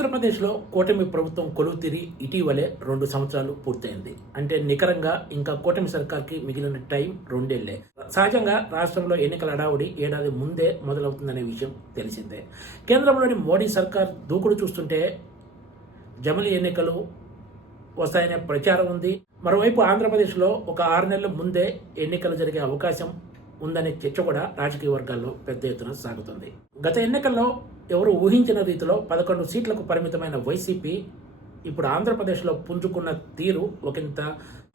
ఆంధ్రప్రదేశ్లో కూటమి ప్రభుత్వం కొలువుతీరి ఇటీవలే 2 సంవత్సరాలు పూర్తయింది. అంటే నికరంగా ఇంకా కూటమి సర్కార్కి మిగిలిన టైం 2 ఏళ్లే. సహజంగా రాష్ట్రంలో ఎన్నికల హడావుడి ఏడాది ముందే మొదలవుతుందనే విషయం తెలిసిందే. కేంద్రంలోని మోడీ సర్కార్ దూకుడు చూస్తుంటే జమిలి ఎన్నికలు వస్తాయనే ప్రచారం ఉంది. మరోవైపు ఆంధ్రప్రదేశ్లో ఒక 6 నెలల ముందే ఎన్నికలు జరిగే అవకాశం ఉందనే చర్చ కూడా రాజకీయ వర్గాల్లో పెద్ద ఎత్తున సాగుతుంది. గత ఎన్నికల్లో ఎవరు ఊహించిన రీతిలో 11 సీట్లకు పరిమితమైన వైసీపీ ఇప్పుడు ఆంధ్రప్రదేశ్లో పుంజుకున్న తీరు ఒకంత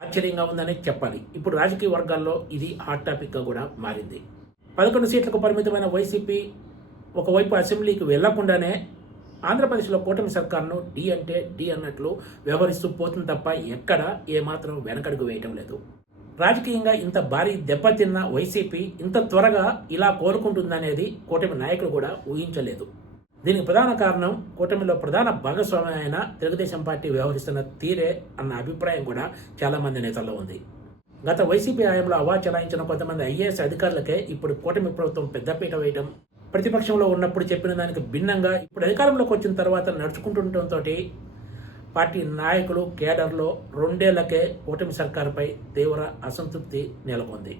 ఆశ్చర్యంగా ఉందని చెప్పాలి. ఇప్పుడు రాజకీయ వర్గాల్లో ఇది హాట్ టాపిక్గా కూడా మారింది. 11 సీట్లకు పరిమితమైన వైసీపీ ఒకవైపు అసెంబ్లీకి వెళ్లకుండానే ఆంధ్రప్రదేశ్లో కూటమి సర్కార్ను డి అంటే డి అన్నట్లు వ్యవహరిస్తూ పోతుంది తప్ప ఎక్కడ ఏమాత్రం వెనకడుగు వేయటం లేదు. రాజకీయంగా ఇంత భారీ దెబ్బతిన్న వైసీపీ ఇంత త్వరగా ఇలా కోలుకుంటుందనేది కూటమి నాయకులు కూడా ఊహించలేదు. దీనికి ప్రధాన కారణం కూటమిలో ప్రధాన భాగస్వామి అయిన తెలుగుదేశం పార్టీ వ్యవహరిస్తున్న తీరే అన్న అభిప్రాయం కూడా చాలా మంది నేతల్లో ఉంది. గత వైసీపీ హయాంలో అవా చెలాయించిన కొంతమంది ఐఏఎస్ అధికారులకే ఇప్పుడు కూటమి ప్రభుత్వం పెద్దపీట వేయడం, ప్రతిపక్షంలో ఉన్నప్పుడు చెప్పిన దానికి భిన్నంగా ఇప్పుడు అధికారంలోకి వచ్చిన తర్వాత నడుచుకుంటుండటంతో పార్టీ నాయకులు కేడర్లో 2 ఏళ్లకే కూటమి సర్కారుపై తీవ్ర అసంతృప్తి నెలకొంది.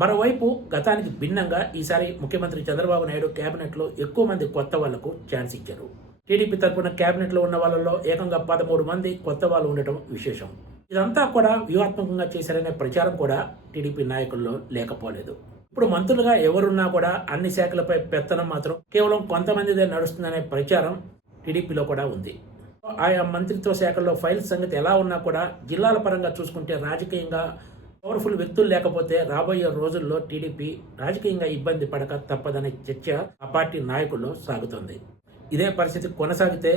మరోవైపు గతానికి భిన్నంగా ఈసారి ముఖ్యమంత్రి చంద్రబాబు నాయుడు కేబినెట్లో ఎక్కువ మంది కొత్త వాళ్లకు ఛాన్స్ ఇచ్చారు. టీడీపీ తరఫున కేబినెట్లో ఉన్న వాళ్ళలో ఏకంగా 13 మంది కొత్త వాళ్ళు ఉండటం విశేషం. ఇదంతా కూడా వ్యూహాత్మకంగా చేశారనే ప్రచారం కూడా టీడీపీ నాయకుల్లో లేకపోలేదు. ఇప్పుడు మంత్రులుగా ఎవరున్నా కూడా అన్ని శాఖలపై పెత్తనం మాత్రం కేవలం కొంతమందిదే నడుస్తుందనే ప్రచారం టీడీపీలో కూడా ఉంది. ఆయా మంత్రిత్వ శాఖల్లో ఫైల్స్ సంగతి ఎలా ఉన్నా కూడా జిల్లాల పరంగా చూసుకుంటే రాజకీయంగా పవర్ఫుల్ వ్యక్తులు లేకపోతే రాబోయే రోజుల్లో టీడీపీ రాజకీయంగా ఇబ్బంది పడక తప్పదనే చర్చ ఆ పార్టీ నాయకుల్లో సాగుతోంది. ఇదే పరిస్థితి కొనసాగితే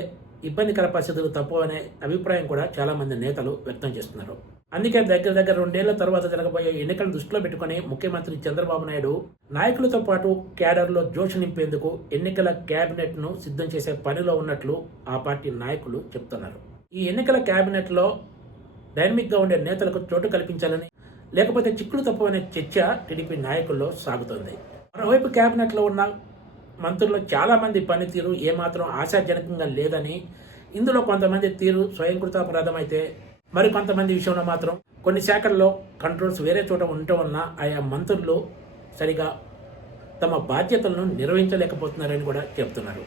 ఇబ్బందికర పరిస్థితులు తప్పవనే అభిప్రాయం కూడా చాలా మంది నేతలు వ్యక్తం చేస్తున్నారు. అందుకే దగ్గర 2 ఏళ్ల తర్వాత జరగబోయే ఎన్నికలను దృష్టిలో పెట్టుకుని ముఖ్యమంత్రి చంద్రబాబు నాయుడు నాయకులతో పాటు కేడర్లో జోష్ నింపేందుకు ఎన్నికల కేబినెట్ ను సిద్ధం చేసే పనిలో ఉన్నట్లు ఆ పార్టీ నాయకులు చెప్తున్నారు. ఈ ఎన్నికల కేబినెట్ లో డైనమిక్ గా ఉండే నేతలకు చోటు కల్పించాలని, లేకపోతే చిక్కులు తప్పవనే చర్చ టీడీపీ నాయకుల్లో సాగుతోంది. మరోవైపు కేబినెట్ లో ఉన్న మంత్రుల్లో చాలా మంది పనితీరు ఏమాత్రం ఆశాజనకంగా లేదని, ఇందులో కొంతమంది తీరు స్వయంకృతాపరాధం అయితే మరికొంతమంది విషయంలో మాత్రం కొన్ని శాఖల్లో కంట్రోల్స్ వేరే చోట ఉండటం వలన ఆయా మంత్రులు సరిగా తమ బాధ్యతలను నిర్వహించలేకపోతున్నారని కూడా చెబుతున్నారు.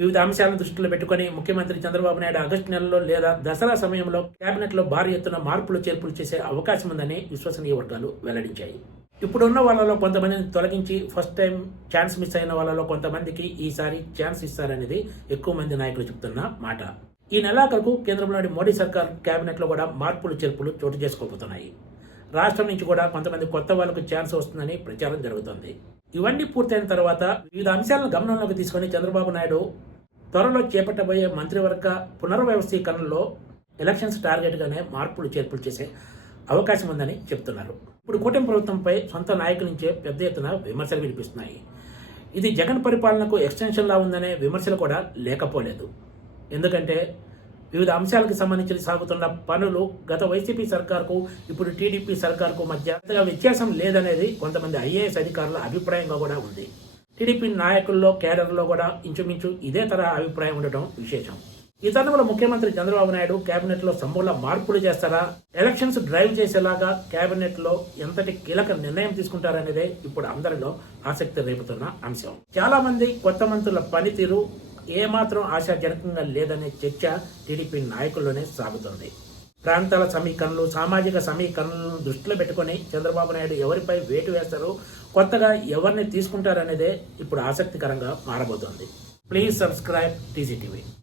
వివిధ అంశాలను దృష్టిలో పెట్టుకుని ముఖ్యమంత్రి చంద్రబాబు నాయుడు ఆగస్టు నెలలో లేదా దసరా సమయంలో కేబినెట్లో భారీ ఎత్తున మార్పులు చేర్పులు చేసే అవకాశం ఉందని విశ్వసనీయ వర్గాలు వెల్లడించాయి. ఇప్పుడున్న వాళ్ళలో కొంతమందిని తొలగించి ఫస్ట్ టైం ఛాన్స్ మిస్ అయిన వాళ్ళలో కొంతమందికి ఈసారి ఛాన్స్ ఇస్తారనేది ఎక్కువ మంది నాయకులు చెప్తున్న మాట. ఈ నెలాఖరుకు కేంద్రంలోని మోడీ సర్కార్ కేబినెట్ లో కూడా మార్పులు చేర్పులు చోటు చేసుకోబోతున్నాయి. రాష్ట్రం నుంచి కూడా కొంతమంది కొత్త వాళ్లకు ఛాన్స్ వస్తుందని ప్రచారం జరుగుతోంది. ఇవన్నీ పూర్తయిన తర్వాత వివిధ అంశాలను గమనంలోకి తీసుకుని చంద్రబాబు నాయుడు త్వరలో చేపట్టబోయే మంత్రివర్గ పునర్వ్యవస్థీకరణలో ఎలక్షన్స్ టార్గెట్ గానే మార్పులు చేర్పులు చేసే అవకాశం ఉందని చెప్తున్నారు. ఇప్పుడు కూటమి ప్రభుత్వంపై సొంత నాయకుల నుంచే పెద్ద ఎత్తున విమర్శలు వినిపిస్తున్నాయి. ఇది జగన్ పరిపాలనకు ఎక్స్టెన్షన్ లా ఉందనే విమర్శలు కూడా లేకపోలేదు. ఎందుకంటే వివిధ అంశాలకు సంబంధించి సాగుతున్న పనులు గత వైసీపీ సర్కార్కు ఇప్పుడు టీడీపీ సర్కార్కు మధ్య వ్యత్యాసం లేదనేది కొంతమంది ఐఏఎస్ అధికారుల అభిప్రాయంగా కూడా ఉంది. టీడీపీ నాయకుల్లో కేడర్లో కూడా ఇంచుమించు ఇదే తరహా అభిప్రాయం ఉండటం విశేషం. ఈ తరుణంలో ముఖ్యమంత్రి చంద్రబాబు నాయుడు కేబినెట్ లో సమూల మార్పులు చేస్తారా, ఎలక్షన్స్ డ్రైవ్ చేసేలాగా కేబినెట్ లో ఎంతటి కీలక నిర్ణయం తీసుకుంటారనేదే ఇప్పుడు అందరిలో ఆసక్తి రేపుతున్న అంశం. చాలా మంది కొత్త మంత్రుల పనితీరు ఏమాత్రం ఆశాజనకంగా లేదనే చర్చ టీడీపీ నాయకుల్లోనే సాగుతోంది. ప్రాంతాల సమీకరణలు, సామాజిక సమీకరణలను దృష్టిలో పెట్టుకుని చంద్రబాబు నాయుడు ఎవరిపై వేటు వేస్తారు, కొత్తగా ఎవరిని తీసుకుంటారనేదే ఇప్పుడు ఆసక్తికరంగా మారబోతోంది. Please subscribe TGTV.